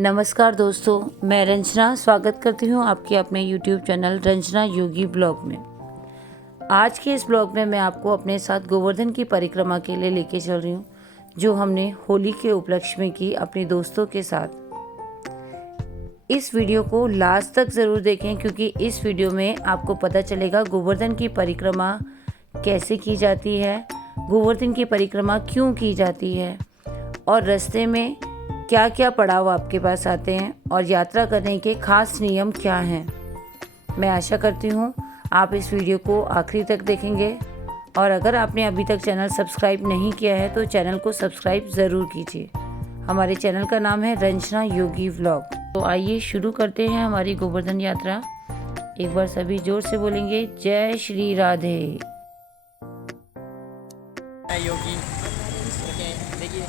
नमस्कार दोस्तों, मैं रंजना स्वागत करती हूँ आपके अपने YouTube चैनल रंजना योगी ब्लॉग में। आज के इस ब्लॉग में मैं आपको अपने साथ गोवर्धन की परिक्रमा के लिए लेके चल रही हूँ, जो हमने होली के उपलक्ष्य में की अपने दोस्तों के साथ। इस वीडियो को लास्ट तक ज़रूर देखें, क्योंकि इस वीडियो में आपको पता चलेगा गोवर्धन की परिक्रमा कैसे की जाती है, गोवर्धन की परिक्रमा क्यों की जाती है और रास्ते में क्या क्या पड़ाव आपके पास आते हैं और यात्रा करने के खास नियम क्या हैं। मैं आशा करती हूँ आप इस वीडियो को आखिरी तक देखेंगे, और अगर आपने अभी तक चैनल सब्सक्राइब नहीं किया है तो चैनल को सब्सक्राइब ज़रूर कीजिए। हमारे चैनल का नाम है रंजना योगी व्लॉग। तो आइए शुरू करते हैं हमारी गोवर्धन यात्रा। एक बार सभी जोर से बोलेंगे, जय श्री राधे। योगी देखिए,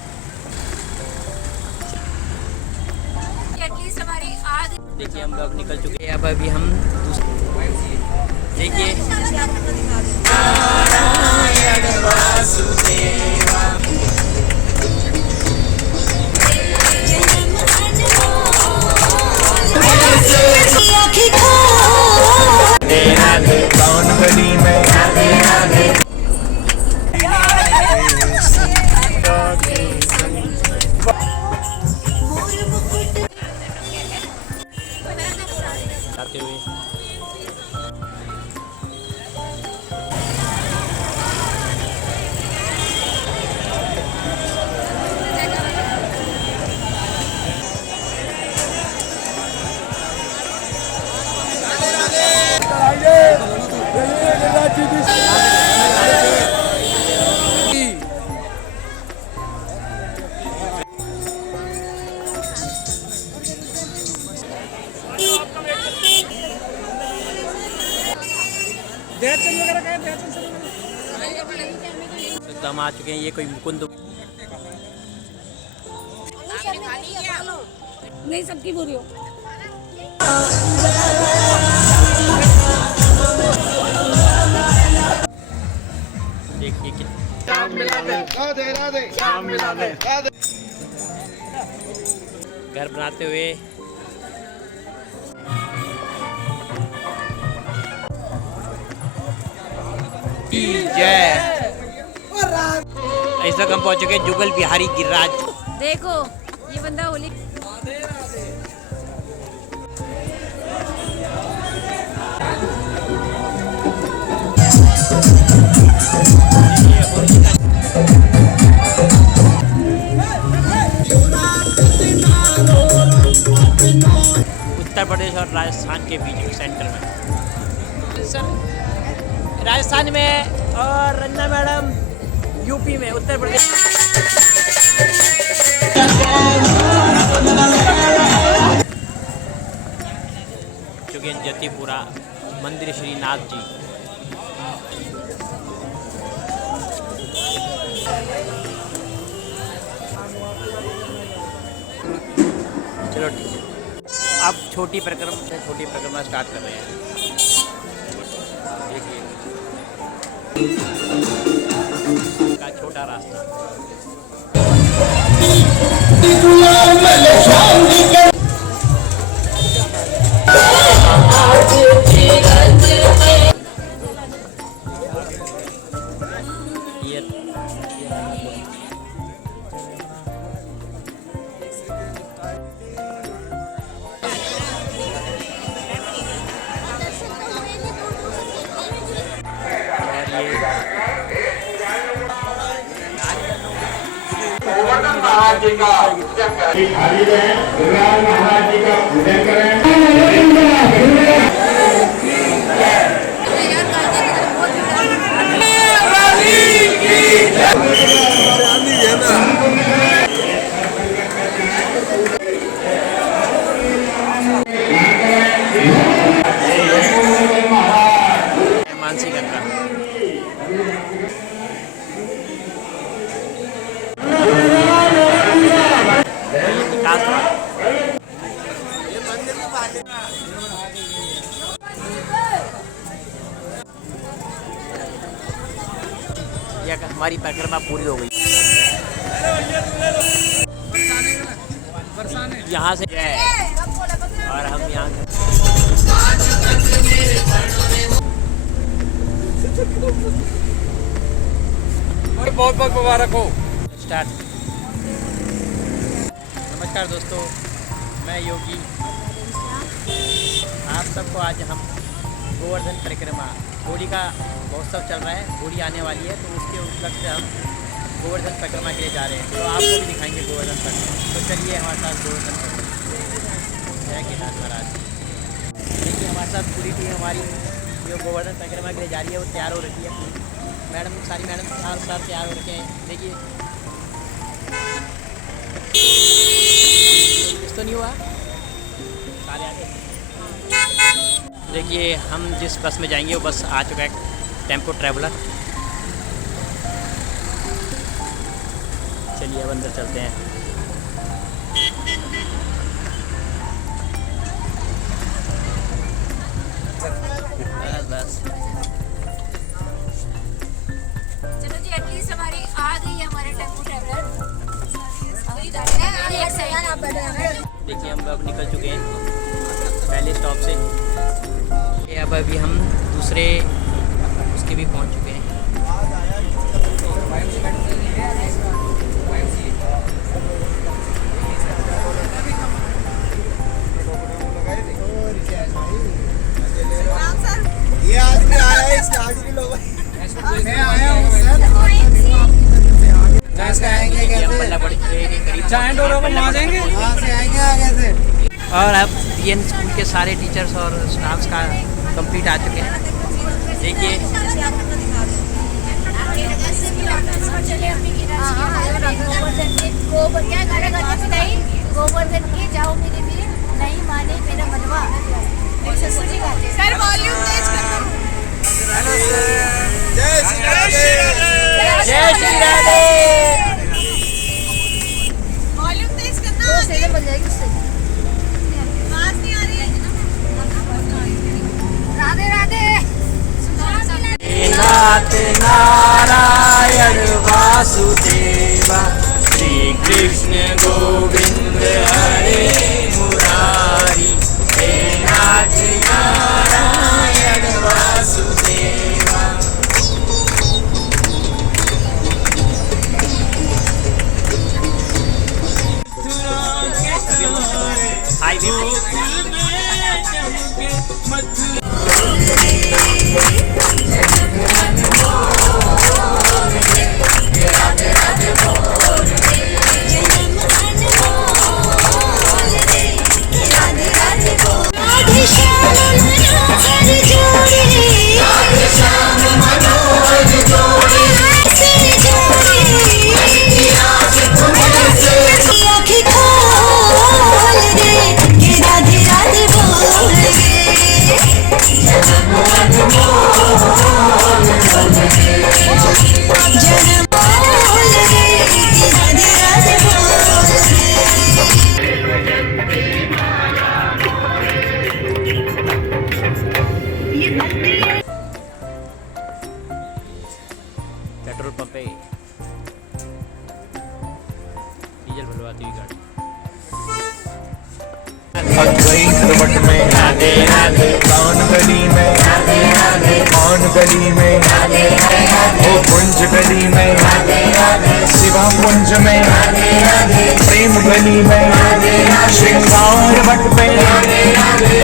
देखिए हम लोग निकल चुके हैं। अब अभी हम देखिए आते हुए एकदम आ चुके हैं। ये कोई मुकुंद नहीं, सबकी बुरी हो। देखिए कि घर बनाते हुए जय। इस वक्त हम पहुंच चुके हैं जुगल बिहारी गिरिराज। देखो ये बंदा होली उत्तर प्रदेश और राजस्थान के बीच में सेंटर में राजस्थान में और रंजना मैडम यूपी में, उत्तर प्रदेश चुके जतीपुरा मंदिर श्री नाथ जी। चलो ठीक है, अब छोटी परिक्रमा स्टार्ट कर रहे हैं। देखिए का छोटा रास्ता। महाराज जी का खाली रहें, भगवान महाराज जी का पूजन करें। मानसी गंगा हमारी परिक्रमा पूरी हो गई। यहाँ से जय और हम यहाँ बहुत बहुत मुबारक हो। स्टार्ट। नमस्कार दोस्तों, मैं योगी। आप सबको आज हम गोवर्धन परिक्रमा, होली का महोत्सव चल रहा है, होली आने वाली है, तो उसके उपलक्ष्य हम गोवर्धन परिक्रमा के लिए जा रहे हैं। तो आपको भी दिखाएंगे गोवर्धन परिक्रमा। तो चलिए हमारे साथ गोवर्धन परिक्रमा। जय केदार महाराज। देखिए हमारे साथ पूरी टीम हमारी जो गोवर्धन परिक्रमा के लिए जा रही है वो तैयार हो रखी है पूरी। मैडम, सारी मैडम सार तैयार हो रखे हैं। देखिए कुछ तो नहीं हुआ, सारे आगे। देखिए हम जिस बस में जाएंगे वो बस आ चुका है, टेम्पो ट्रैवलर। चलिए अब अंदर चलते हैं। बस चलो जी, एटलीस्ट हमारी आ गई है हमारे टेम्पो ट्रैवलर। देखिए हम अब निकल चुके हैं पहले स्टॉप से। अब अभी हम दूसरे उसके भी पहुंच चुके हैं। ये आदमी आया है, इसके हाजिरी लो। मैं आया हूँ सर। आएंगे कैसे? चाय डोरों में वहाँ जाएंगे, वहाँ से आएंगे आगे से। और अब पीएन स्कूल के सारे टीचर्स और स्टाफ्स का कंप्लीट आ चुके हैं। देखिए गोवर्धन के जाओ मेरे भी नहीं माने मेरा मनवा। सर वॉल्यूम तेज करो। जय श्री राधे। जय श्री राधे। वॉल्यूम तेज करना। तो सही बन जाएगी उससे। आवाज नहीं आ रही है। राधे राधे। नाथ नारायण वासुदेवा, श्री कृष्ण गोविंद हरे मुरारी। हे नाथ नारायण वासुदेवा। हाय पेट्रोल पंप पे डीजल भरवाती हुई गाड़ी। करवट में राधे राधे, कौन गली में राधे राधे, कौन गली में राधे राधे, ओ कुंज गली में राधे राधे, शिवा कुंज में राधे राधे, प्रेम गली में राधे राधे, श्रृंगार वट पे राधे राधे।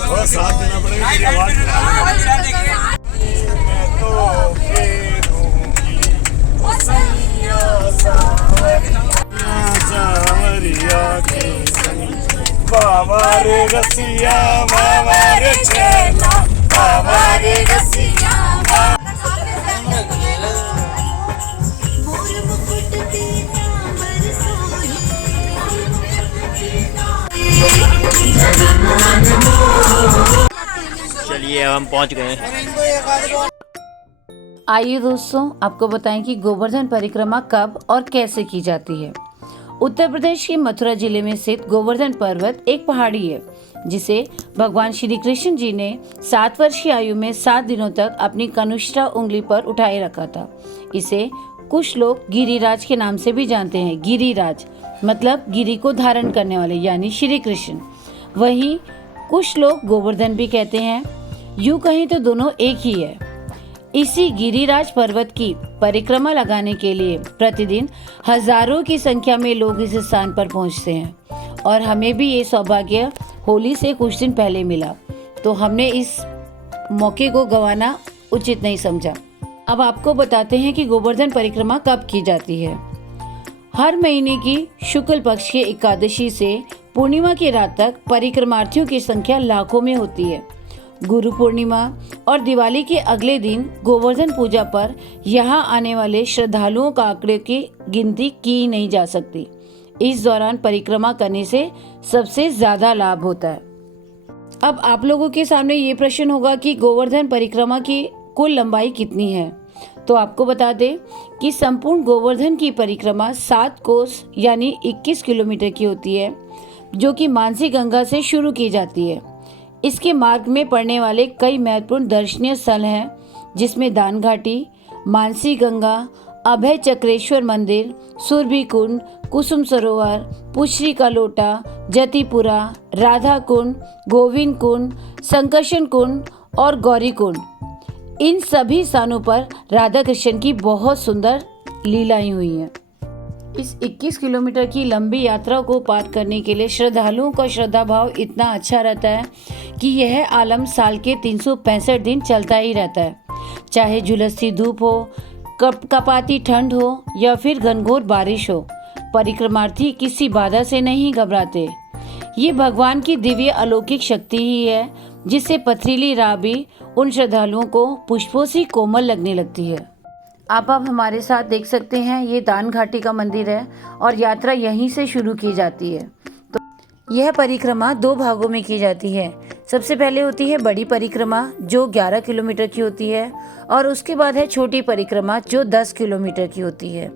थोड़ा साथ देना पड़ेगा, मेरी आवाज बाबा रे रसिया, बाबा रे चेला, बाबा रे रसिया। चलिए अब हम पहुंच गए हैं। आइए दोस्तों, आपको बताएं कि गोवर्धन परिक्रमा कब और कैसे की जाती है। उत्तर प्रदेश के मथुरा जिले में स्थित गोवर्धन पर्वत एक पहाड़ी है जिसे भगवान श्री कृष्ण जी ने 7 वर्ष की आयु में 7 दिनों तक अपनी कनिष्ठा उंगली पर उठाए रखा था। इसे कुछ लोग गिरिराज के नाम से भी जानते हैं। गिरिराज मतलब गिरी को धारण करने वाले यानी श्री कृष्ण। वहीं कुछ लोग गोवर्धन भी कहते हैं। यूं कहीं तो दोनों एक ही है। इसी गिरिराज पर्वत की परिक्रमा लगाने के लिए प्रतिदिन हजारों की संख्या में लोग इस स्थान पर पहुंचते हैं और हमें भी ये सौभाग्य होली से कुछ दिन पहले मिला, तो हमने इस मौके को गंवाना उचित नहीं समझा। अब आपको बताते हैं कि गोवर्धन परिक्रमा कब की जाती है। हर महीने की शुक्ल पक्ष की एकादशी से पूर्णिमा की रात तक परिक्रमार्थियों की संख्या लाखों में होती है। गुरु पूर्णिमा और दिवाली के अगले दिन गोवर्धन पूजा पर यहाँ आने वाले श्रद्धालुओं का आंकड़े की गिनती की नहीं जा सकती। इस दौरान परिक्रमा करने से सबसे ज्यादा लाभ होता है। अब आप लोगों के सामने ये प्रश्न होगा कि गोवर्धन परिक्रमा की कुल लंबाई कितनी है। तो आपको बता दें कि संपूर्ण गोवर्धन की परिक्रमा 7 कोस यानी 21 किलोमीटर की होती है, जो कि मानसी गंगा से शुरू की जाती है। इसके मार्ग में पड़ने वाले कई महत्वपूर्ण दर्शनीय स्थल हैं, जिसमें दान घाटी, मानसी गंगा, अभय चक्रेश्वर मंदिर, सुरभि कुंड, कुसुम सरोवर, पुछरी का लोटा, जतिपुरा, राधा कुंड, गोविंद कुंड, संकर्षण कुंड और गौरी कुंड। इन सभी स्थानों पर राधा कृष्ण की बहुत सुंदर लीलाएं हुई हैं। इस 21 किलोमीटर की लंबी यात्रा को पार करने के लिए श्रद्धालुओं का श्रद्धा भाव इतना अच्छा रहता है कि यह आलम साल के 365 दिन चलता ही रहता है। चाहे झुलसती धूप हो, कपाती ठंड हो या फिर घनघोर बारिश हो, परिक्रमार्थी किसी बाधा से नहीं घबराते। ये भगवान की दिव्य अलौकिक शक्ति ही है, जिससे पथरीली राह भी उन श्रद्धालुओं को पुष्पों सी कोमल लगने लगती है। आप अब हमारे साथ देख सकते हैं, ये दान घाटी का मंदिर है और यात्रा यहीं से शुरू की जाती है। तो यह परिक्रमा 2 भागों में की जाती है। सबसे पहले होती है बड़ी परिक्रमा जो 11 किलोमीटर की होती है और उसके बाद है छोटी परिक्रमा जो 10 किलोमीटर की होती है।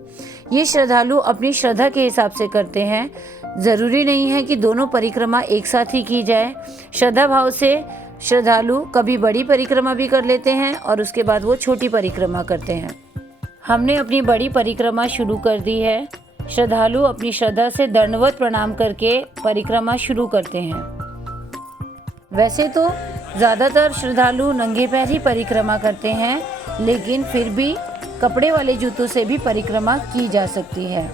ये श्रद्धालु अपनी श्रद्धा के हिसाब से करते हैं। ज़रूरी नहीं है कि दोनों परिक्रमा एक साथ ही की जाए। श्रद्धा भाव से श्रद्धालु कभी बड़ी परिक्रमा भी कर लेते हैं और उसके बाद वो छोटी परिक्रमा करते हैं। हमने अपनी बड़ी परिक्रमा शुरू कर दी है। श्रद्धालु अपनी श्रद्धा से दंडवत प्रणाम करके परिक्रमा शुरू करते हैं। वैसे तो ज़्यादातर श्रद्धालु नंगे पैर ही परिक्रमा करते हैं, लेकिन फिर भी कपड़े वाले जूतों से भी परिक्रमा की जा सकती है।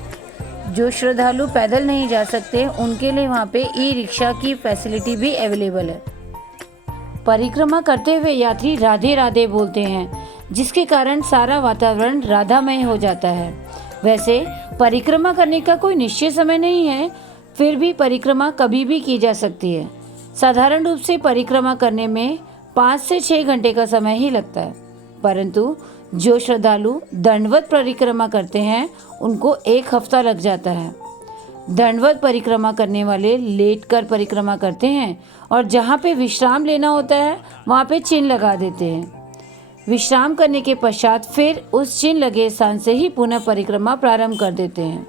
जो श्रद्धालु पैदल नहीं जा सकते उनके लिए वहाँ पे ई-रिक्शा की फैसिलिटी भी अवेलेबल है। परिक्रमा करते हुए यात्री राधे राधे बोलते हैं, जिसके कारण सारा वातावरण राधामय हो जाता है। वैसे परिक्रमा करने का कोई निश्चित समय नहीं है, फिर भी परिक्रमा कभी भी की जा सकती है। साधारण रूप से परिक्रमा करने में 5 से 6 घंटे का समय ही लगता है, परंतु जो श्रद्धालु दंडवत परिक्रमा करते हैं उनको 1 हफ्ता लग जाता है। दंडवत परिक्रमा करने वाले लेटकर परिक्रमा करते हैं और जहाँ पे विश्राम लेना होता है वहाँ पे चिन्ह लगा देते हैं। विश्राम करने के पश्चात फिर उस चिन्ह लगे स्थान से ही पुनः परिक्रमा प्रारंभ कर देते हैं।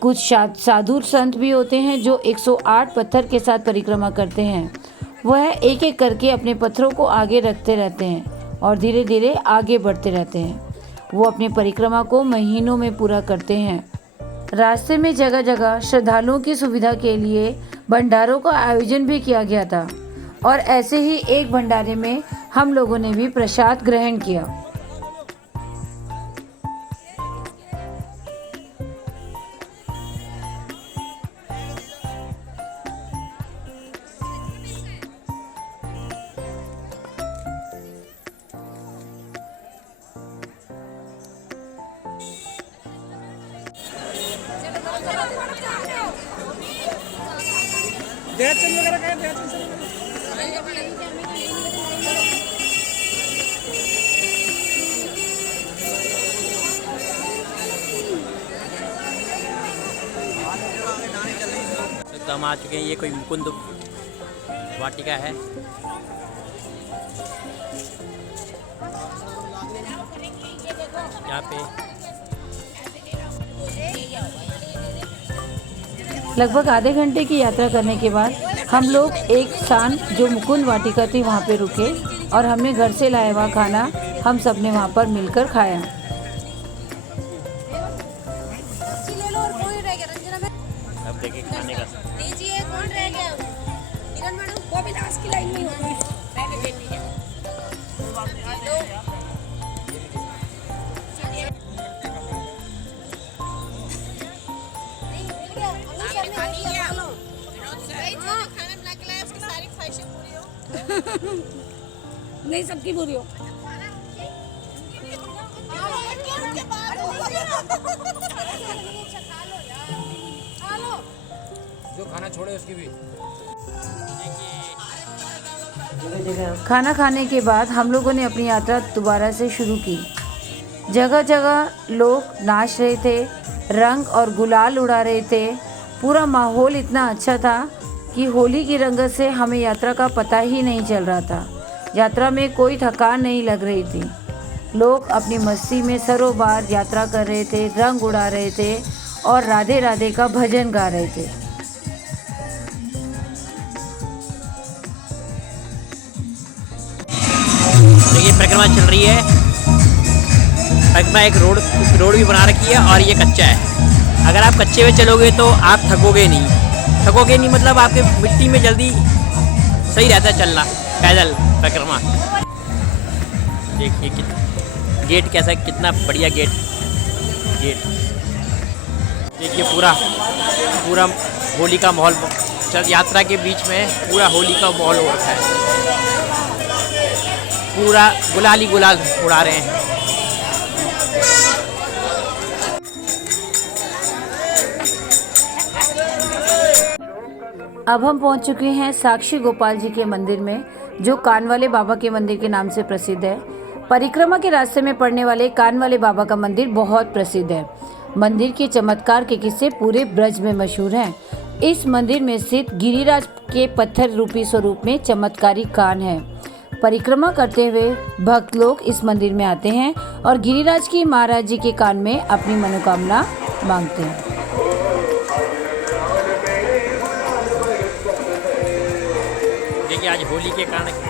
कुछ साधु संत भी होते हैं जो 108 पत्थर के साथ परिक्रमा करते हैं। वह एक एक करके अपने पत्थरों को आगे रखते रहते हैं और धीरे धीरे आगे बढ़ते रहते हैं। वो अपनी परिक्रमा को महीनों में पूरा करते हैं। रास्ते में जगह जगह श्रद्धालुओं की सुविधा के लिए भंडारों का आयोजन भी किया गया था और ऐसे ही एक भंडारे में हम लोगों ने भी प्रसाद ग्रहण किया। तो हम आ चुके हैं, ये कोई मुकुंद वाटिका है। यहाँ पे लगभग आधे घंटे की यात्रा करने के बाद हम लोग एक स्थान जो मुकुंद वाटिका थी वहाँ पे रुके और हमने घर से लाया हुआ खाना हम सब ने वहाँ पर मिलकर खाया। ले लो और कोई रह गया रंजना में अब देखिए खाने का दीजिए कौन रह गया किरण मैडम वो भी लास्ट की लाइन में होगी पहले बेटी है नहीं सबकी पूरी हो। जो खाना छोड़े उसकी भी। खाना खाने के बाद हम लोगों ने अपनी यात्रा दोबारा से शुरू की। जगह जगह लोग नाच रहे थे, रंग और गुलाल उड़ा रहे थे। पूरा माहौल इतना अच्छा था कि होली की रंगत से हमें यात्रा का पता ही नहीं चल रहा था। यात्रा में कोई थकान नहीं लग रही थी। लोग अपनी मस्ती में सरोबार यात्रा कर रहे थे, रंग उड़ा रहे थे और राधे राधे का भजन गा रहे थे। देखिए परिक्रमा चल रही है। परिक्रमा एक रोड भी बना रखी है और ये कच्चा है। अगर आप कच्चे में चलोगे तो आप थकोगे नहीं मतलब आपके मिट्टी में जल्दी सही रहता है चलना पैदल परिक्रमा। देखिए गेट कैसा, कितना बढ़िया गेट। देखिए पूरा होली का माहौल, यात्रा के बीच में पूरा होली का माहौल हो रखा है। पूरा गुलाल ही गुलाल उड़ा रहे हैं। अब हम पहुंच चुके हैं साक्षी गोपाल जी के मंदिर में, जो कान वाले बाबा के मंदिर के नाम से प्रसिद्ध है। परिक्रमा के रास्ते में पड़ने वाले कान वाले बाबा का मंदिर बहुत प्रसिद्ध है। मंदिर के चमत्कार के किस्से पूरे ब्रज में मशहूर हैं। इस मंदिर में स्थित गिरिराज के पत्थर रूपी स्वरूप में चमत्कारी कान है। परिक्रमा करते हुए भक्त लोग इस मंदिर में आते हैं और गिरिराज की महाराज जी के कान में अपनी मनोकामना मांगते हैं। देखिए आज होली के कारण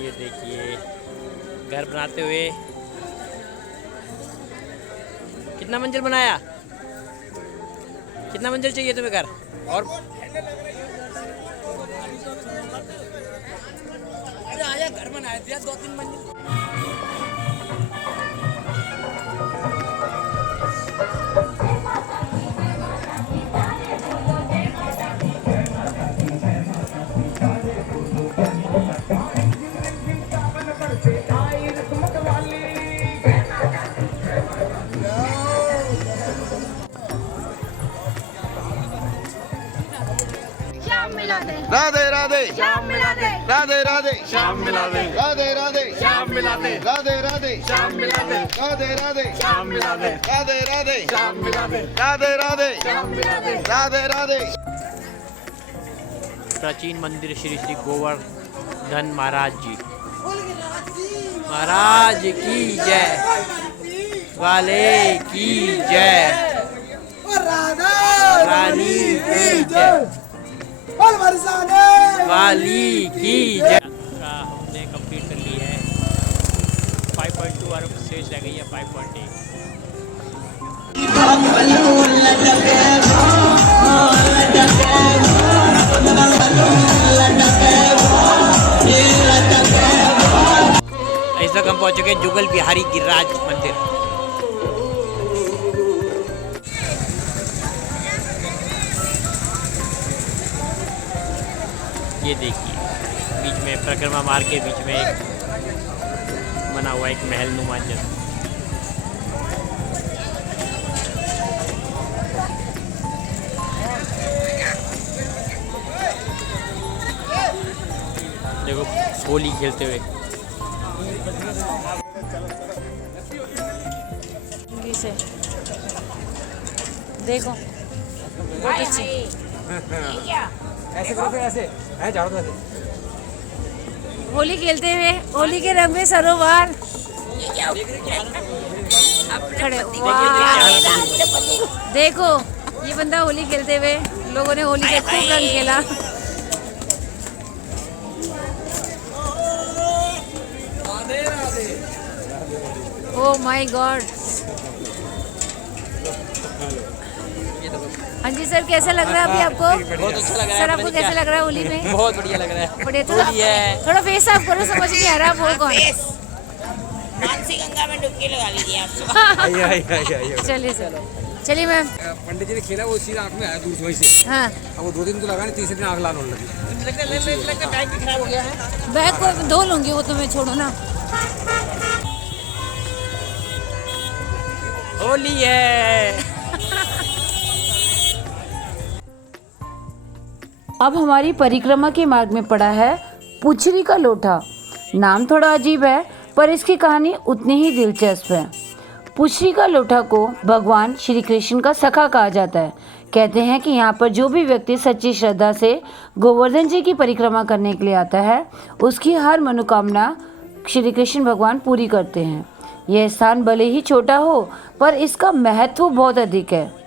ये देखिए घर बनाते हुए कितना मंजिल बनाया, कितना मंजिल चाहिए तुम्हें घर? और अरे आया घर बनाया दिया 2-3 मंजिल। राधे राधे श्याम मिला दे, राधे राधे श्याम मिला दे, राधे राधे श्याम मिला दे, राधे राधे श्याम मिला दे, राधे राधे श्याम मिला दे, राधे राधे श्याम मिला दे, राधे राधे श्याम मिला दे, राधे राधे। प्राचीन मंदिर श्री श्री गोवर्धन महाराज की जय, वाले की जय, रानी की जय, वाली की जय। हमने कंप्लीट कर ली है 5.2 और शेष रह गई है 5.8। इस वक्त हम पहुंच चुके हैं जुगल बिहारी गिरिराज मंदिर। ये देखिए बीच में परिक्रमा मार्ग के बीच में एक बना हुआ एक महल नुमा जगह। देखो होली खेलते हुए। से देखो बहुत अच्छी। ऐसे करो फिर ऐसे हैं झाड़ू ऐसे। होली खेलते हुए होली के रंग में सरोवर खड़े। देखो ये बंदा होली खेलते हुए, लोगों ने होली का खूब रंग खेला। Oh my God. हाँ जी सर, कैसा लग रहा है अभी आपको? बहुत अच्छा लग रहा है। सर आपको कैसा लग रहा है होली में? बहुत बढ़िया लग रहा है। बढ़िया। होली है। थोड़ा फेस साफ करो, समझ नहीं आ रहा बोल कौन। मानसी गंगा में डुबकी लगा लीजिए आप। चलिए सर, चलिए मैम। पंडित जी ने खेला वो सीधा आँख में आया दूर से वहीं से। हाँ अब वो 2 दिन तो लगा नहीं, तीसरे दिन आँख लाल होने लगी। लगता है बैग भी खराब हो गया है। बैग को धो लूंगी, वो तो मैं छोड़ो ना। होली है। अब हमारी परिक्रमा के मार्ग में पड़ा है पुछरी का लोटा। नाम थोड़ा अजीब है पर इसकी कहानी उतनी ही दिलचस्प है। पुछरी का लोटा को भगवान श्री कृष्ण का सखा कहा जाता है। कहते हैं कि यहाँ पर जो भी व्यक्ति सच्ची श्रद्धा से गोवर्धन जी की परिक्रमा करने के लिए आता है, उसकी हर मनोकामना श्री कृष्ण भगवान पूरी करते हैं। यह स्थान भले ही छोटा हो पर इसका महत्व बहुत अधिक है।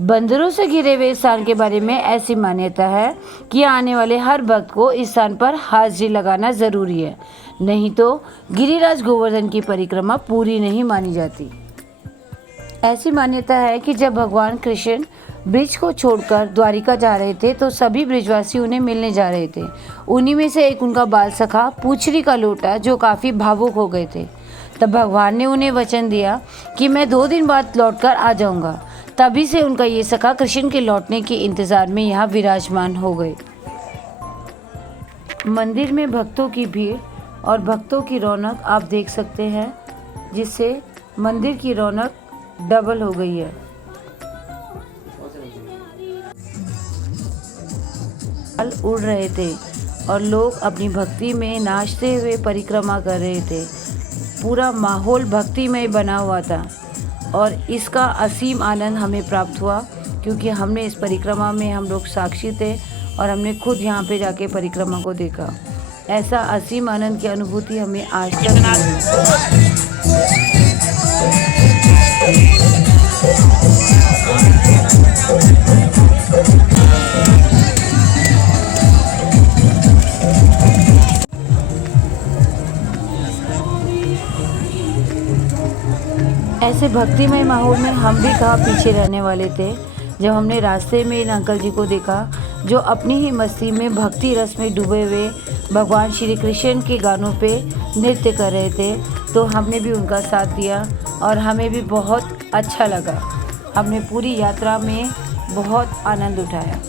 बंदरों से घिरे हुए स्थान के बारे में ऐसी मान्यता है कि आने वाले हर भक्त को इस स्थान पर हाजिरी लगाना जरूरी है, नहीं तो गिरिराज गोवर्धन की परिक्रमा पूरी नहीं मानी जाती। ऐसी मान्यता है कि जब भगवान कृष्ण ब्रिज को छोड़कर द्वारिका जा रहे थे तो सभी ब्रिजवासी उन्हें मिलने जा रहे थे। उन्हीं में से एक उनका बाल सखा पुछरी का लोटा, जो काफ़ी भावुक हो गए थे। तब भगवान ने उन्हें वचन दिया कि मैं 2 दिन बाद लौटकर आ जाऊंगा। तभी से उनका ये सखा कृष्ण के लौटने के इंतज़ार में यहाँ विराजमान हो गए। मंदिर में भक्तों की भीड़ और भक्तों की रौनक आप देख सकते हैं, जिससे मंदिर की रौनक डबल हो गई है। बाल उड़ रहे थे और लोग अपनी भक्ति में नाचते हुए परिक्रमा कर रहे थे। पूरा माहौल भक्तिमय बना हुआ था और इसका असीम आनंद हमें प्राप्त हुआ, क्योंकि हमने इस परिक्रमा में हम लोग साक्षी थे और हमने खुद यहाँ पे जाके परिक्रमा को देखा। ऐसा असीम आनंद की अनुभूति हमें आज तक नहीं हुई। ऐसे भक्तिमय माहौल में हम भी कहाँ पीछे रहने वाले थे, जब हमने रास्ते में इन अंकल जी को देखा जो अपनी ही मस्ती में भक्ति रस में डूबे हुए भगवान श्री कृष्ण के गानों पे नृत्य कर रहे थे। तो हमने भी उनका साथ दिया और हमें भी बहुत अच्छा लगा। हमने पूरी यात्रा में बहुत आनंद उठाया।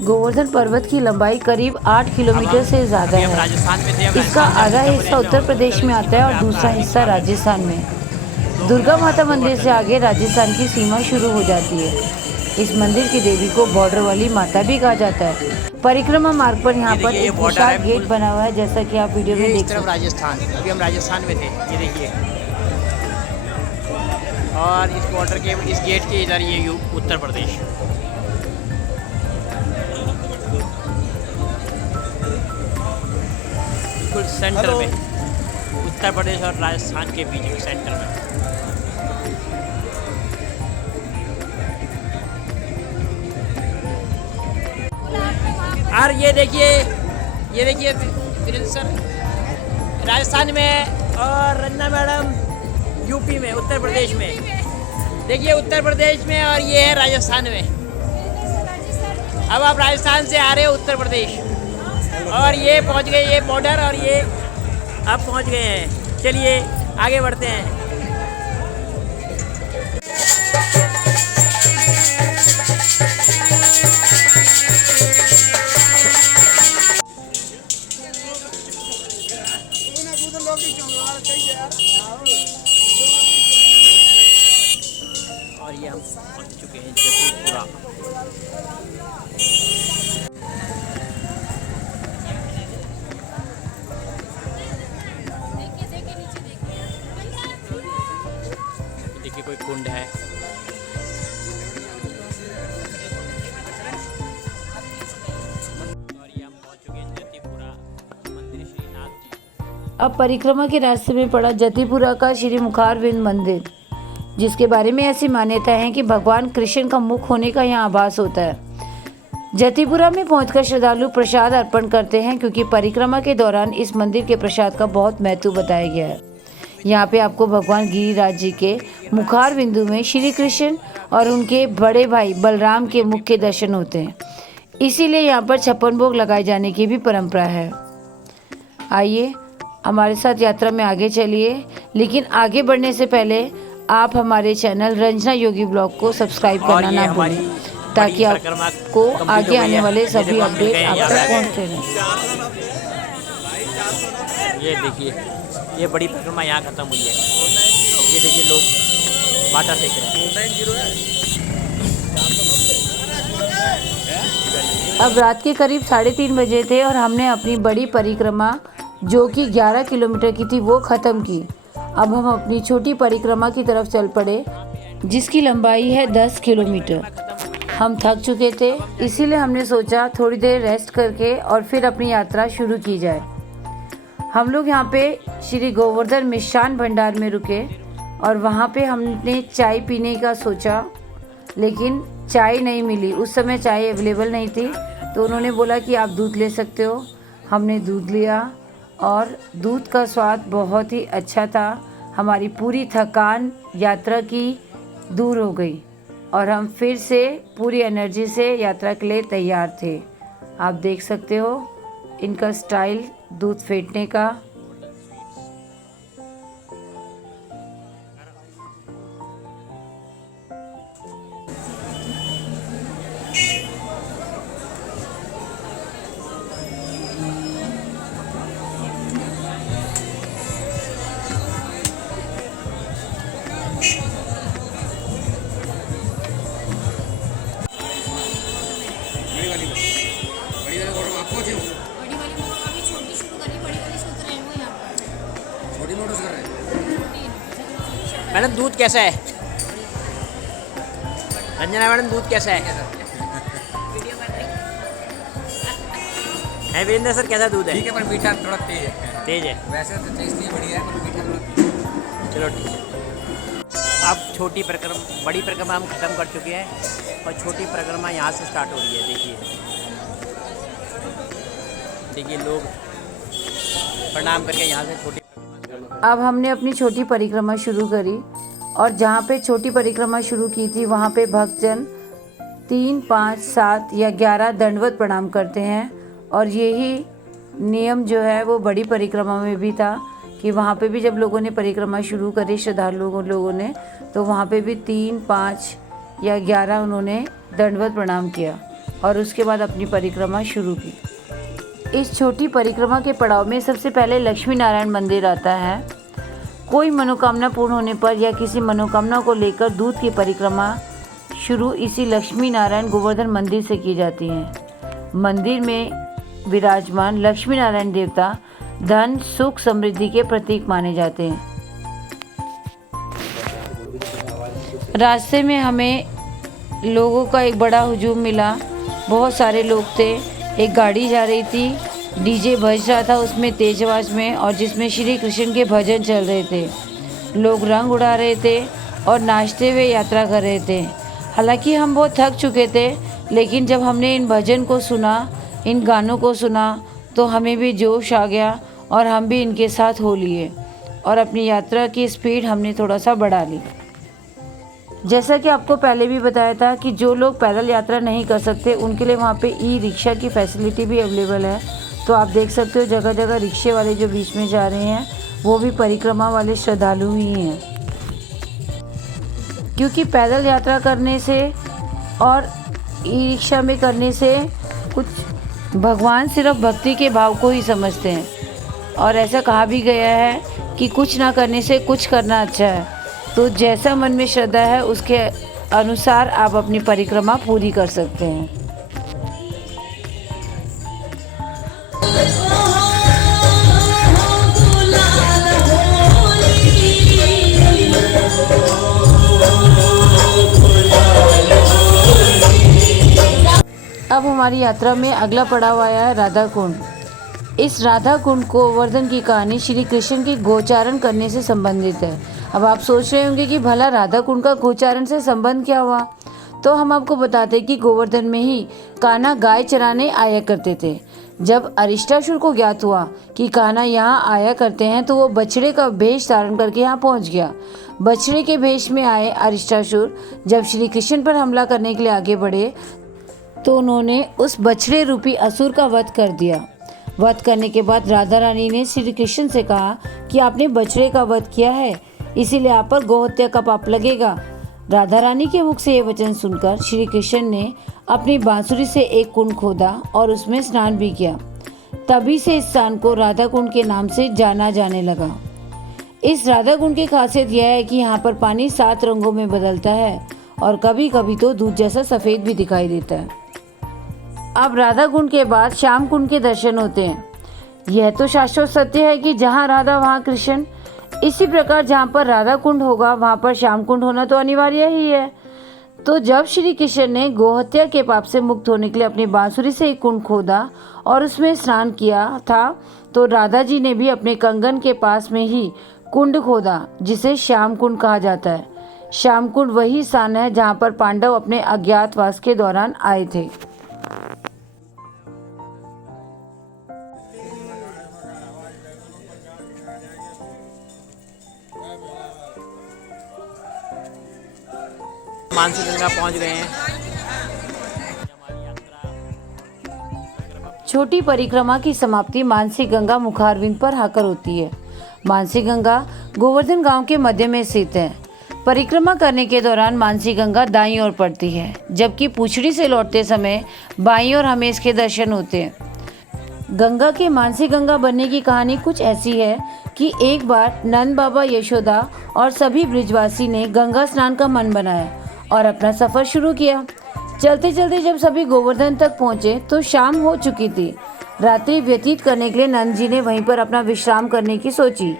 गोवर्धन पर्वत की लंबाई करीब 8 किलोमीटर से ज़्यादा है। राजस्थान में थे। इसका आधा हिस्सा उत्तर प्रदेश में आता है और दूसरा हिस्सा राजस्थान में। दुर्गा माता मंदिर से आगे राजस्थान की सीमा शुरू हो जाती है। इस मंदिर की देवी को बॉर्डर वाली माता भी कहा जाता है। परिक्रमा मार्ग पर यहाँ पर एक विशाल गेट बना हुआ है, जैसा कि आप वीडियो में देख सकते हैं। राजस्थान, अभी हम राजस्थान में थे, ये देखिए। और इस बॉर्डर के इस गेट के इधर ये उत्तर प्रदेश। बिल्कुल सेंटर में, उत्तर प्रदेश और राजस्थान के बीच में सेंटर में। और ये देखिए प्रिंस सर राजस्थान में और रंजना मैडम यूपी में, उत्तर प्रदेश में। देखिए उत्तर प्रदेश में और ये है राजस्थान में। अब आप राजस्थान से आ रहे हो उत्तर प्रदेश और ये पहुंच गए, ये बॉर्डर, और ये आप पहुंच गए हैं। चलिए आगे बढ़ते हैं। पहुंच चुके हैं जतीपुरा। देखिए कोई कुंड है। और ये हम पहुंच चुके हैं जतीपुरा मंदिर श्रीनाथ जी। अब परिक्रमा के रास्ते में पड़ा जतीपुरा का श्री मुखारविंद मंदिर, जिसके बारे में ऐसी मान्यता है कि भगवान कृष्ण का मुख होने का यहाँ आभास होता है। जतीपुरा में पहुंचकर श्रद्धालु प्रसाद अर्पण करते हैं, क्योंकि परिक्रमा के दौरान इस मंदिर के प्रसाद का बहुत महत्व बताया गया है। यहाँ पे आपको भगवान गिरिराज जी के मुखार बिंदु में श्री कृष्ण और उनके बड़े भाई बलराम के मुख के दर्शन होते हैं। इसीलिए यहाँ पर 56 भोग लगाए जाने की भी परंपरा है। आइए हमारे साथ यात्रा में आगे चलिए, लेकिन आगे बढ़ने से पहले आप हमारे चैनल रंजना योगी ब्लॉग को सब्सक्राइब करना ना भूलें, ताकि आपको आगे आने वाले सभी अपडेट आप तक पहुँचते रहें। ये देखिए, ये बड़ी परिक्रमा यहाँ खत्म हुई है। ये देखिए लोग बाटा सेक रहे हैं। अब रात के करीब 3:30 बजे थे और हमने अपनी बड़ी परिक्रमा, जो कि 11 किलोमीटर की थी, वो ख़त्म की। अब हम अपनी छोटी परिक्रमा की तरफ चल पड़े, जिसकी लंबाई है 10 किलोमीटर। हम थक चुके थे, इसीलिए हमने सोचा थोड़ी देर रेस्ट करके और फिर अपनी यात्रा शुरू की जाए। हम लोग यहाँ पे श्री गोवर्धन मिष्ठान भंडार में रुके और वहाँ पे हमने चाय पीने का सोचा, लेकिन चाय नहीं मिली। उस समय चाय अवेलेबल नहीं थी, तो उन्होंने बोला कि आप दूध ले सकते हो। हमने दूध लिया और दूध का स्वाद बहुत ही अच्छा था। हमारी पूरी थकान यात्रा की दूर हो गई और हम फिर से पूरी एनर्जी से यात्रा के लिए तैयार थे। आप देख सकते हो इनका स्टाइल दूध फेंटने का। मैडम दूध कैसा है? रंजना मैडम दूध कैसा है? वीरेंद्र सर कैसा दूध है? ठीक है, पर मीठा थोड़ा तेज है। तेज है? वैसे तो टेस्टी बढ़िया है, पर मीठा थोड़ा। चलो ठीक है। अब छोटी परिक्रमा, बड़ी परिक्रमा हम ख़त्म कर चुके हैं और छोटी परिक्रमा यहाँ से स्टार्ट हो रही है। देखिए लोग प्रणाम करके यहाँ से छोटी। अब हमने अपनी छोटी परिक्रमा शुरू करी और जहाँ पे छोटी परिक्रमा शुरू की थी, वहाँ पे भक्तजन 3, 5, 7 या 11 दंडवत प्रणाम करते हैं। और यही नियम जो है वो बड़ी परिक्रमा में भी था कि वहाँ पे भी जब लोगों ने परिक्रमा शुरू करी, श्रद्धालु लोगों ने, तो वहाँ पे भी 3, 5 या 11 उन्होंने दंडवत प्रणाम किया और उसके बाद अपनी परिक्रमा शुरू की। इस छोटी परिक्रमा के पड़ाव में सबसे पहले लक्ष्मी नारायण मंदिर आता है। कोई मनोकामना पूर्ण होने पर या किसी मनोकामना को लेकर दूध की परिक्रमा शुरू इसी लक्ष्मी नारायण गोवर्धन मंदिर से की जाती है। मंदिर में विराजमान लक्ष्मी नारायण देवता धन, सुख, समृद्धि के प्रतीक माने जाते हैं। रास्ते में हमें लोगों का एक बड़ा हुजूम मिला। बहुत सारे लोग थे। एक गाड़ी जा रही थी, डीजे बज रहा था उसमें तेज आवाज़ में, और जिसमें श्री कृष्ण के भजन चल रहे थे। लोग रंग उड़ा रहे थे और नाचते हुए यात्रा कर रहे थे। हालांकि हम बहुत थक चुके थे, लेकिन जब हमने इन भजन को सुना, इन गानों को सुना, तो हमें भी जोश आ गया और हम भी इनके साथ हो लिए और अपनी यात्रा की स्पीड हमने थोड़ा सा बढ़ा ली। जैसा कि आपको पहले भी बताया था कि जो लोग पैदल यात्रा नहीं कर सकते, उनके लिए वहाँ पे ई रिक्शा की फैसिलिटी भी अवेलेबल है। तो आप देख सकते हो जगह जगह रिक्शे वाले जो बीच में जा रहे हैं, वो भी परिक्रमा वाले श्रद्धालु ही हैं। क्योंकि पैदल यात्रा करने से और ई रिक्शा में करने से कुछ भगवान सिर्फ भक्ति के भाव को ही समझते हैं, और ऐसा कहा भी गया है कि कुछ ना करने से कुछ करना अच्छा है। तो जैसा मन में श्रद्धा है उसके अनुसार आप अपनी परिक्रमा पूरी कर सकते हैं। अब हमारी यात्रा में अगला पड़ाव आया है राधा कुंड। इस राधा कुंड गोवर्धन की कहानी श्री कृष्ण के गोचारण करने से संबंधित है। अब आप सोच रहे होंगे कि भला राधा कुंड का गोचारण से संबंध क्या हुआ, तो हम आपको बताते हैं कि गोवर्धन में ही कान्हा गाय चराने आया करते थे। जब अरिष्टासुर को ज्ञात हुआ कि कान्हा यहाँ आया करते हैं तो वो बछड़े का भेष धारण करके यहाँ पहुँच गया। बछड़े के भेष में आए अरिष्टासुर जब श्री कृष्ण पर हमला करने के लिए आगे बढ़े तो उन्होंने उस बछड़े रूपी असुर का वध कर दिया। वध करने के बाद राधा रानी ने श्री कृष्ण से कहा कि आपने बछड़े का वध किया है, इसीलिए आप पर गोहत्या का पाप लगेगा। राधा रानी के मुख से ये वचन सुनकर श्री कृष्ण ने अपनी बांसुरी से एक कुंड खोदा और उसमें स्नान भी किया। तभी से इस स्थान को राधा कुंड के नाम से जाना जाने लगा। इस राधा कुंड की खासियत यह है कि यहाँ पर पानी 7 रंगों में बदलता है और कभी कभी तो दूध जैसा सफ़ेद भी दिखाई देता है। अब राधा कुंड के बाद श्याम कुंड के दर्शन होते हैं। यह तो शाश्वत सत्य है कि जहाँ राधा वहाँ कृष्ण। इसी प्रकार जहाँ पर राधा कुंड होगा वहाँ पर श्याम कुंड होना तो अनिवार्य ही है। तो जब श्री कृष्ण ने गोहत्या के पाप से मुक्त होने के लिए अपनी बांसुरी से एक कुंड खोदा और उसमें स्नान किया था, तो राधा जी ने भी अपने कंगन के पास में ही कुंड खोदा जिसे श्याम कुंड कहा जाता है। श्याम कुंड वही स्थान है जहाँ पर पांडव अपने अज्ञातवास के दौरान आए थे। मानसी गंगा पहुंच गए हैं। छोटी परिक्रमा की समाप्ति मानसी गंगा मुखारविंद पर आकर होती है। मानसी गंगा गोवर्धन गांव के मध्य में स्थित है। परिक्रमा करने के दौरान मानसी गंगा दाईं ओर पड़ती है, जबकि पूछड़ी से लौटते समय बाईं ओर हमें इसके दर्शन होते हैं। गंगा के मानसी गंगा बनने की कहानी कुछ ऐसी है कि एक बार नंद बाबा, यशोदा और सभी ब्रिजवासी ने गंगा स्नान का मन बनाया और अपना सफ़र शुरू किया। चलते चलते जब सभी गोवर्धन तक पहुँचे तो शाम हो चुकी थी। रात्रि व्यतीत करने के लिए नंद जी ने वहीं पर अपना विश्राम करने की सोची।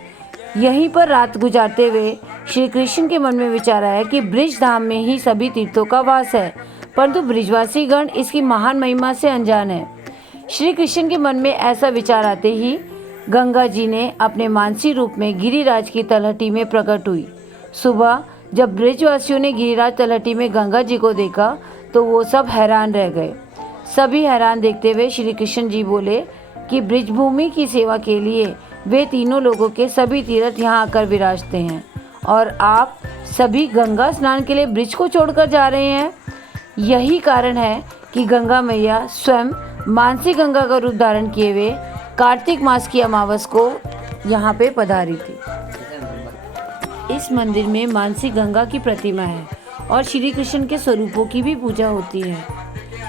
यहीं पर रात गुजारते हुए श्री कृष्ण के मन में विचार आया कि ब्रिज धाम में ही सभी तीर्थों का वास है, परंतु ब्रिजवासी गण इसकी महान महिमा से अनजान है। श्री कृष्ण के मन में ऐसा विचार आते ही गंगा जी ने अपने मानसी रूप में गिरिराज की तलहटी में प्रकट हुई। सुबह जब ब्रिजवासियों ने गिरिराज तलहटी में गंगा जी को देखा तो वो सब हैरान रह गए। सभी हैरान देखते हुए श्री कृष्ण जी बोले कि ब्रिजभूमि की सेवा के लिए वे तीनों लोगों के सभी तीर्थ यहाँ आकर विराजते हैं और आप सभी गंगा स्नान के लिए ब्रिज को छोड़कर जा रहे हैं। यही कारण है कि गंगा मैया स्वयं मानसी गंगा का रूप धारण किए हुए कार्तिक मास की अमावस को यहाँ पे पधारी थी। इस मंदिर में मानसी गंगा की प्रतिमा है और श्री कृष्ण के स्वरूपों की भी पूजा होती है।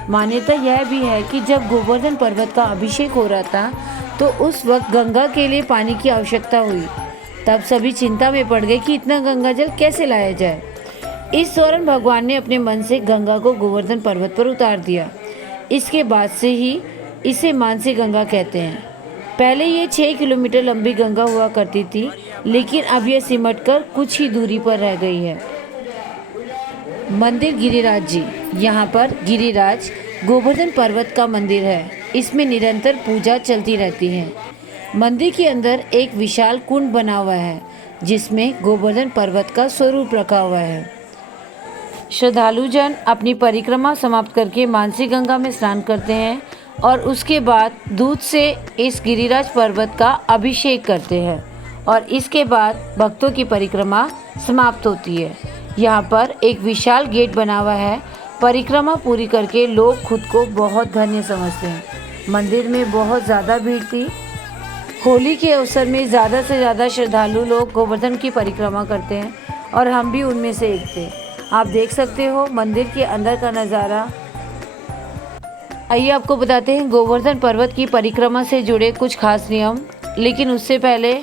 मान्यता यह भी है कि जब गोवर्धन पर्वत का अभिषेक हो रहा था तो उस वक्त गंगा के लिए पानी की आवश्यकता हुई। तब सभी चिंता में पड़ गए कि इतना गंगा जल कैसे लाया जाए। इस दौरान भगवान ने अपने मन से गंगा को गोवर्धन पर्वत पर उतार दिया। इसके बाद से ही इसे मानसी गंगा कहते हैं। पहले ये 6 किलोमीटर लंबी गंगा हुआ करती थी, लेकिन अब यह सिमटकर कुछ ही दूरी पर रह गई है। मंदिर गिरिराज जी। यहाँ पर गिरिराज गोवर्धन पर्वत का मंदिर है। इसमें निरंतर पूजा चलती रहती है। मंदिर के अंदर एक विशाल कुंड बना हुआ है जिसमें गोवर्धन पर्वत का स्वरूप रखा हुआ है। श्रद्धालुजन अपनी परिक्रमा समाप्त करके मानसी गंगा में स्नान करते हैं और उसके बाद दूध से इस गिरिराज पर्वत का अभिषेक करते हैं और इसके बाद भक्तों की परिक्रमा समाप्त होती है। यहाँ पर एक विशाल गेट बना हुआ है। परिक्रमा पूरी करके लोग खुद को बहुत धन्य समझते हैं। मंदिर में बहुत ज़्यादा भीड़ थी। होली के अवसर में ज़्यादा से ज़्यादा श्रद्धालु लोग गोवर्धन की परिक्रमा करते हैं और हम भी उनमें से एक थे। आप देख सकते हो मंदिर के अंदर का नज़ारा। आइए आपको बताते हैं गोवर्धन पर्वत की परिक्रमा से जुड़े कुछ खास नियम। लेकिन उससे पहले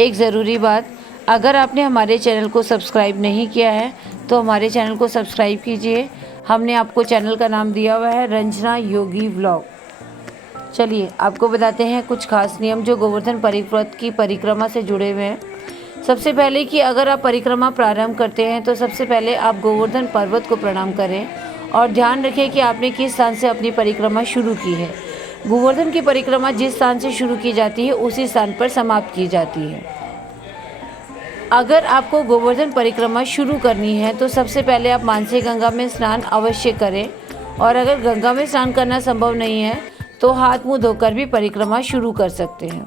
एक ज़रूरी बात, अगर आपने हमारे चैनल को सब्सक्राइब नहीं किया है तो हमारे चैनल को सब्सक्राइब कीजिए। हमने आपको चैनल का नाम दिया हुआ है रंजना योगी व्लॉग। चलिए आपको बताते हैं कुछ खास नियम जो गोवर्धन परिव्रत की परिक्रमा से जुड़े हुए हैं। सबसे पहले कि अगर आप परिक्रमा प्रारंभ करते हैं तो सबसे पहले आप गोवर्धन पर्वत को प्रणाम करें और ध्यान रखें कि आपने किस स्थान से अपनी परिक्रमा शुरू की है। गोवर्धन की परिक्रमा जिस स्थान से शुरू की जाती है उसी स्थान पर समाप्त की जाती है। अगर आपको गोवर्धन परिक्रमा शुरू करनी है तो सबसे पहले आप मानसी गंगा में स्नान अवश्य करें और अगर गंगा में स्नान करना संभव नहीं है तो हाथ मुंह धोकर भी परिक्रमा शुरू कर सकते हैं।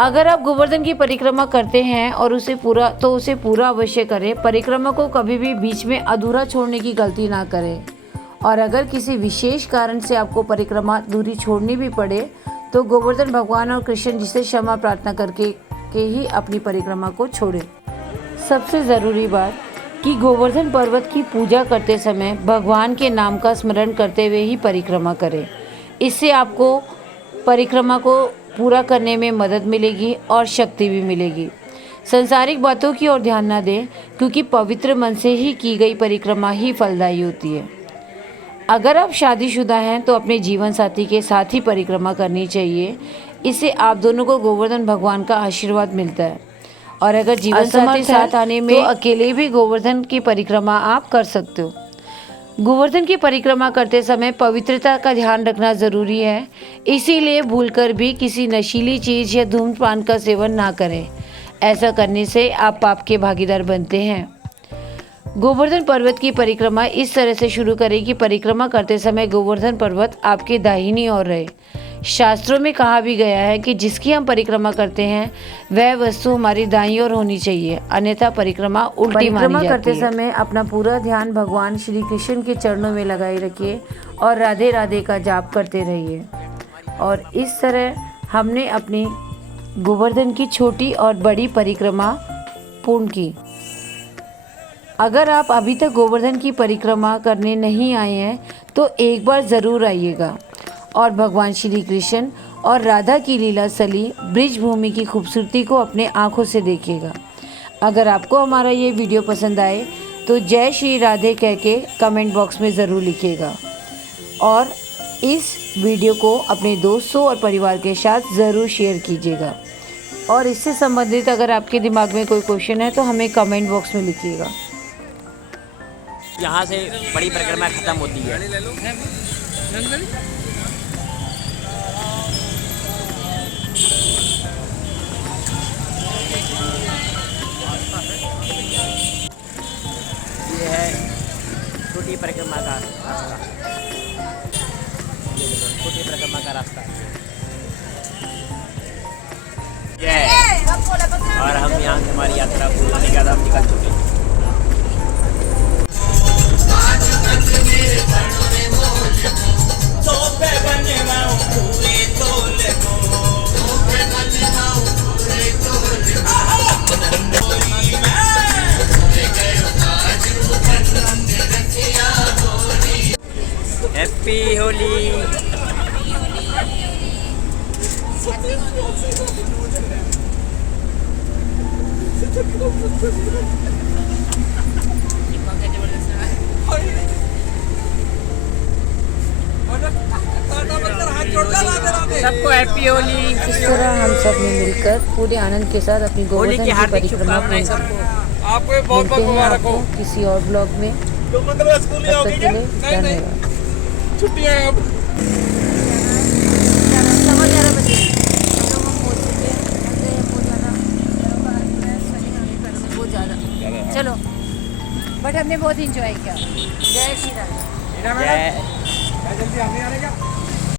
अगर आप गोवर्धन की परिक्रमा करते हैं और उसे पूरा अवश्य करें। परिक्रमा को कभी भी बीच में अधूरा छोड़ने की गलती ना करें और अगर किसी विशेष कारण से आपको परिक्रमा अधूरी छोड़नी भी पड़े तो गोवर्धन भगवान और कृष्ण जी से क्षमा प्रार्थना करके ही अपनी परिक्रमा को छोड़ें। सबसे ज़रूरी बात कि गोवर्धन पर्वत की पूजा करते समय भगवान के नाम का स्मरण करते हुए ही परिक्रमा करें। इससे आपको परिक्रमा को पूरा करने में मदद मिलेगी और शक्ति भी मिलेगी। संसारिक बातों की ओर ध्यान न दें क्योंकि पवित्र मन से ही की गई परिक्रमा ही फलदायी होती है। अगर आप शादीशुदा हैं तो अपने जीवन साथी के साथ ही परिक्रमा करनी चाहिए। इससे आप दोनों को गोवर्धन भगवान का आशीर्वाद मिलता है और अगर जीवन साथी साथ आने में तो अकेले भी गोवर्धन की परिक्रमा आप कर सकते हो। गोवर्धन की परिक्रमा करते समय पवित्रता का ध्यान रखना ज़रूरी है, इसीलिए भूलकर भी किसी नशीली चीज़ या धूम्रपान का सेवन ना करें। ऐसा करने से आप पाप के भागीदार बनते हैं। गोवर्धन पर्वत की परिक्रमा इस तरह से शुरू करें कि परिक्रमा करते समय गोवर्धन पर्वत आपके दाहिनी ओर रहे। शास्त्रों में कहा भी गया है कि जिसकी हम परिक्रमा करते हैं वह वस्तु हमारी दाईं ओर होनी चाहिए, अन्यथा परिक्रमा उल्टी मानी जाती है। करते समय अपना पूरा ध्यान भगवान श्री कृष्ण के चरणों में लगाए रखिए और राधे राधे का जाप करते रहिए। और इस तरह हमने अपनी गोवर्धन की छोटी और बड़ी परिक्रमा पूर्ण की। अगर आप अभी तक गोवर्धन की परिक्रमा करने नहीं आए हैं तो एक बार ज़रूर आइएगा और भगवान श्री कृष्ण और राधा की लीला स्थली ब्रिज भूमि की खूबसूरती को अपने आँखों से देखिएगा। अगर आपको हमारा ये वीडियो पसंद आए तो जय श्री राधे कह के कमेंट बॉक्स में ज़रूर लिखिएगा और इस वीडियो को अपने दोस्तों और परिवार के साथ ज़रूर शेयर कीजिएगा। और इससे संबंधित अगर आपके दिमाग में कोई क्वेश्चन है तो हमें कमेंट बॉक्स में लिखिएगा। यहाँ से बड़ी परिक्रमा खत्म होती है। ये है छोटी परिक्रमा का रास्ता, छोटी परिक्रमा का रास्ता और हम यहाँ से हमारी यात्रा पूरी होने के बाद हम निकल चुके हैं। हैप्पी होली। सबको हैप्पी होली। इस तरह हम सब ने मिलकर पूरे आनंद के साथ अपनी गोवर्धन की परिक्रमा पूरी की। मिलते हैं आपको किसी और ब्लॉग में। तब तक के लिए धन्यवाद। छुट्टियां अब चलो बट हमने बहुत इंजॉय किया। जय श्री राधे। जल्दी आने का